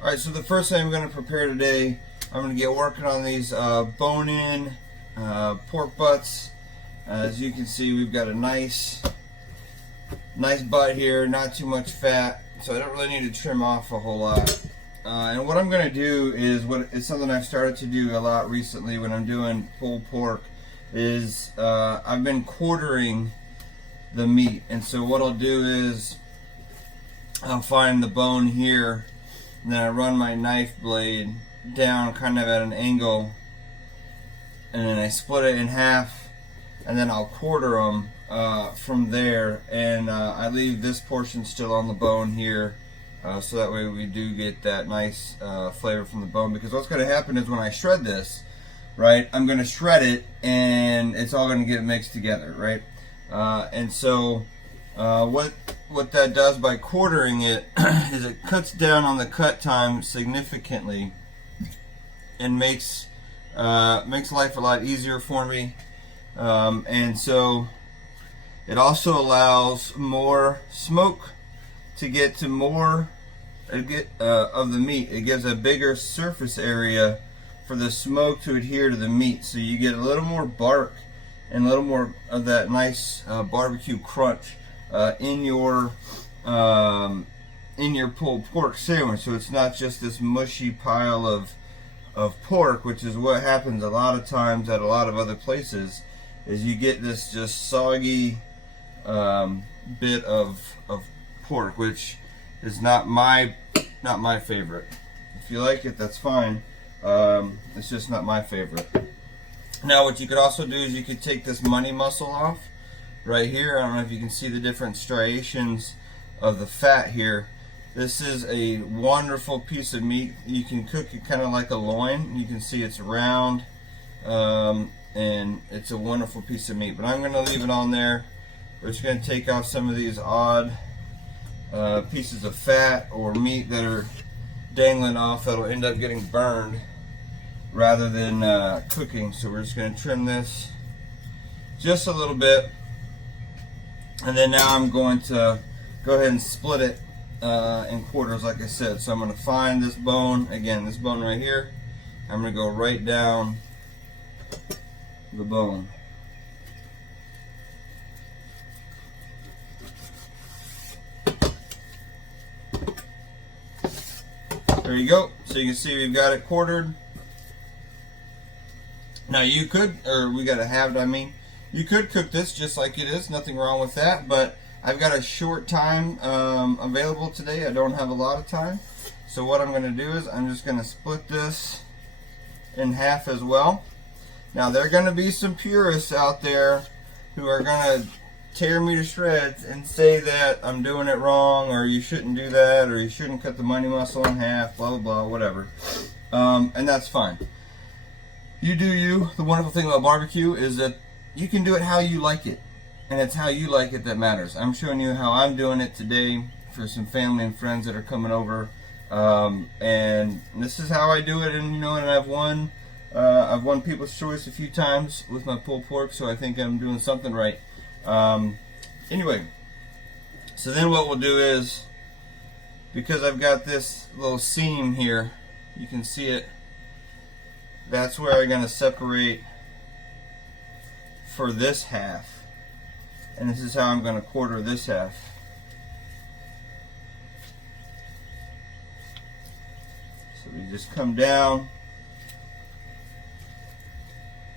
Alright, so the first thing I'm going to prepare today, I'm going to get working on these bone-in pork butts. As you can see, we've got a nice butt here, not too much fat, so I don't really need to trim off a whole lot. And what I'm going to do is, it's something I've started to do a lot recently when I'm doing pulled pork, is I've been quartering the meat. And so what I'll do is I'll find the bone here, and then I run my knife blade down kind of at an angle, and then I split it in half, and then I'll quarter them from there, and I leave this portion still on the bone here, so that way we do get that nice flavor from the bone. Because what's going to happen is when I shred this, right, I'm going to shred it and it's all going to get mixed together, right? And so what that does by quartering it is it cuts down on the cut time significantly and makes life a lot easier for me. And so it also allows more smoke to get to more of the meat. It gives a bigger surface area for the smoke to adhere to the meat, so you get a little more bark and a little more of that nice barbecue crunch in your pulled pork sandwich. So it's not just this mushy pile of pork, which is what happens a lot of times at a lot of other places, is you get this just soggy bit of pork, which is not my favorite. If you like it, that's fine. It's just not my favorite. Now what you could also do is you could take this money muscle off right here. I don't know if you can see the different striations of the fat here. This is a wonderful piece of meat. You can cook it kind of like a loin. You can see it's round, and it's a wonderful piece of meat. But I'm going to leave it on there. We're just going to take off some of these odd pieces of fat or meat that are dangling off that'll end up getting burned rather than cooking. So we're just going to trim this just a little bit, and then now I'm going to go ahead and split it in quarters like I said. So I'm going to find this bone, again this bone right here, I'm going to go right down the bone. There you go. So you can see we've got it quartered. Now you could, or we got it halved, I mean. You could cook this just like it is, nothing wrong with that, but I've got a short time available today. I don't have a lot of time. So what I'm going to do is I'm just going to split this in half as well. Now there are going to be some purists out there who are going to tear me to shreds and say that I'm doing it wrong, or you shouldn't do that, or you shouldn't cut the money muscle in half, blah blah blah, whatever. And that's fine. You do you. The wonderful thing about barbecue is that you can do it how you like it, and it's how you like it that matters. I'm showing you how I'm doing it today for some family and friends that are coming over, and this is how I do it. And and I've won People's Choice a few times with my pulled pork, so I think I'm doing something right. Anyway, so then what we'll do is, because I've got this little seam here, you can see it, that's where I'm going to separate for this half, and this is how I'm going to quarter this half. So we just come down,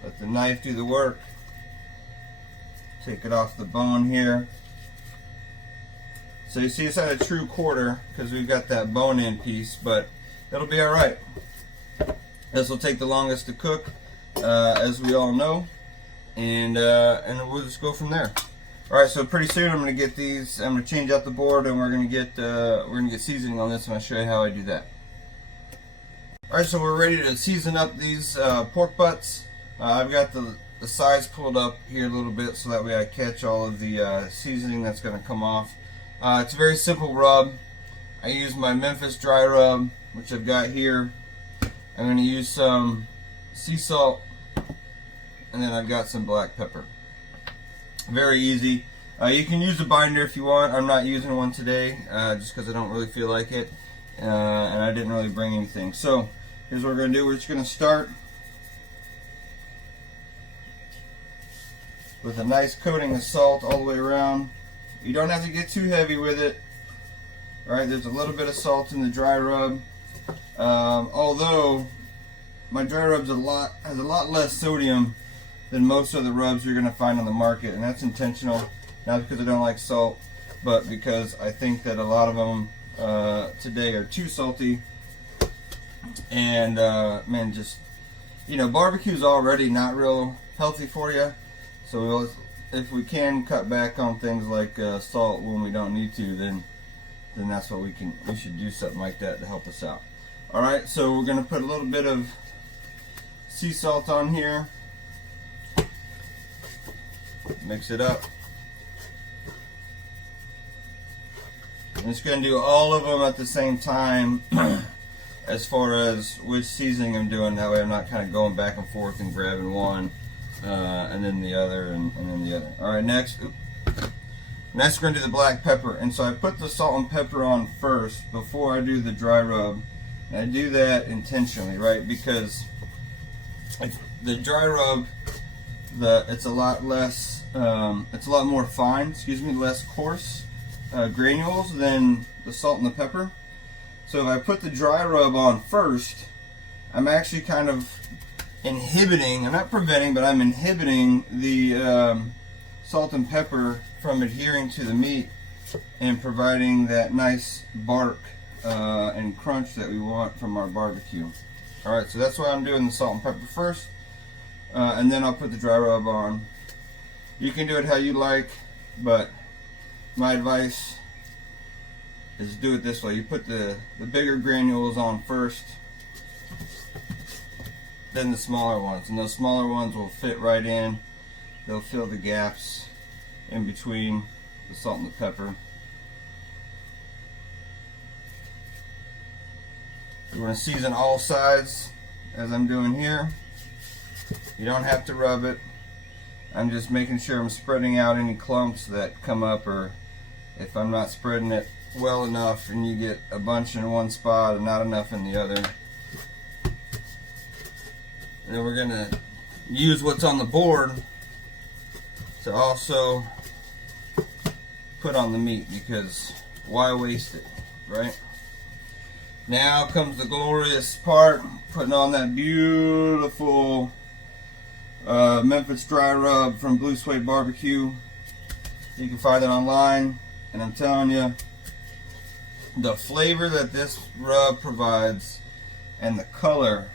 let the knife do the work, take it off the bone here. So you see it's not a true quarter because we've got that bone-in piece, but it'll be alright. This will take the longest to cook, as we all know, and we'll just go from there. Alright, so pretty soon I'm going to get these, I'm going to change out the board, and we're going to get seasoning on this, and I'll show you how I do that. Alright, so we're ready to season up these pork butts. I've got the sides pulled up here a little bit so that way I catch all of the seasoning that's going to come off. It's a very simple rub. I use my Memphis dry rub, which I've got here. I'm going to use some sea salt, and then I've got some black pepper. Very easy. You can use a binder if you want. I'm not using one today just because I don't really feel like it. and I didn't really bring anything. So here's what we're going to do. We're just going to start with a nice coating of salt all the way around. You don't have to get too heavy with it. All right, there's a little bit of salt in the dry rub. Although my dry rub's has a lot less sodium than most of the rubs you're going to find on the market, and that's intentional. Not because I don't like salt, but because I think that a lot of them today are too salty. And man, just, you know, barbecue's already not real healthy for you. So if we can cut back on things like salt when we don't need to, then that's what we should do, something like that to help us out. All right, so we're gonna put a little bit of sea salt on here. Mix it up. I'm just going to do all of them at the same time as far as which seasoning I'm doing. That way I'm not kind of going back and forth and grabbing one and then the other and then the other. Alright, next we're going to do the black pepper. And so I put the salt and pepper on first before I do the dry rub. And I do that intentionally, right? Because the dry rub, it's a lot less, it's a lot more fine, less coarse granules than the salt and the pepper. So if I put the dry rub on first, I'm actually kind of inhibiting, I'm not preventing, but I'm inhibiting the salt and pepper from adhering to the meat and providing that nice bark and crunch that we want from our barbecue. Alright, so that's why I'm doing the salt and pepper first, and then I'll put the dry rub on. You can do it how you like, but my advice is do it this way. You put the bigger granules on first, then the smaller ones, and those smaller ones will fit right in. They'll fill the gaps in between the salt and the pepper. You want to season all sides as I'm doing here. You don't have to rub it. I'm just making sure I'm spreading out any clumps that come up, or if I'm not spreading it well enough and you get a bunch in one spot and not enough in the other. And then we're going to use what's on the board to also put on the meat, because why waste it, right? Now comes the glorious part, putting on that beautiful Memphis dry rub from Blue Suede Barbecue. You can find it online, and I'm telling you, the flavor that this rub provides and the color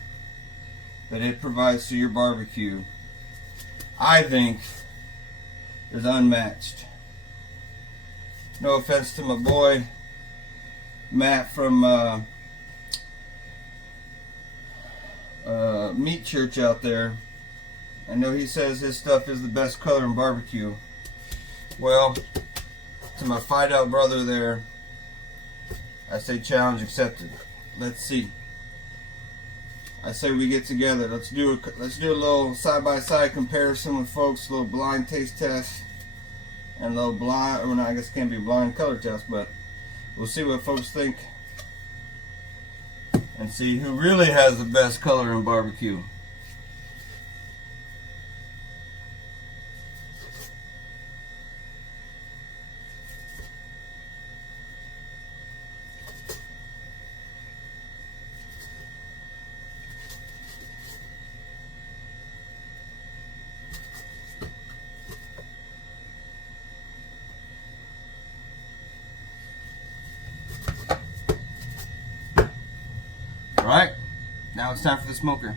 that it provides to your barbecue, I think, is unmatched. No offense to my boy Matt from Meat Church out there. I know he says his stuff is the best color in barbecue. Well, to my Fidel brother there, I say challenge accepted. Let's see. I say we get together. Let's do a little side-by-side comparison with folks, a little blind taste test, and a little blind, or no, I guess it can't be a blind color test, but we'll see what folks think and see who really has the best color in barbecue. Alright, now it's time for the smoker.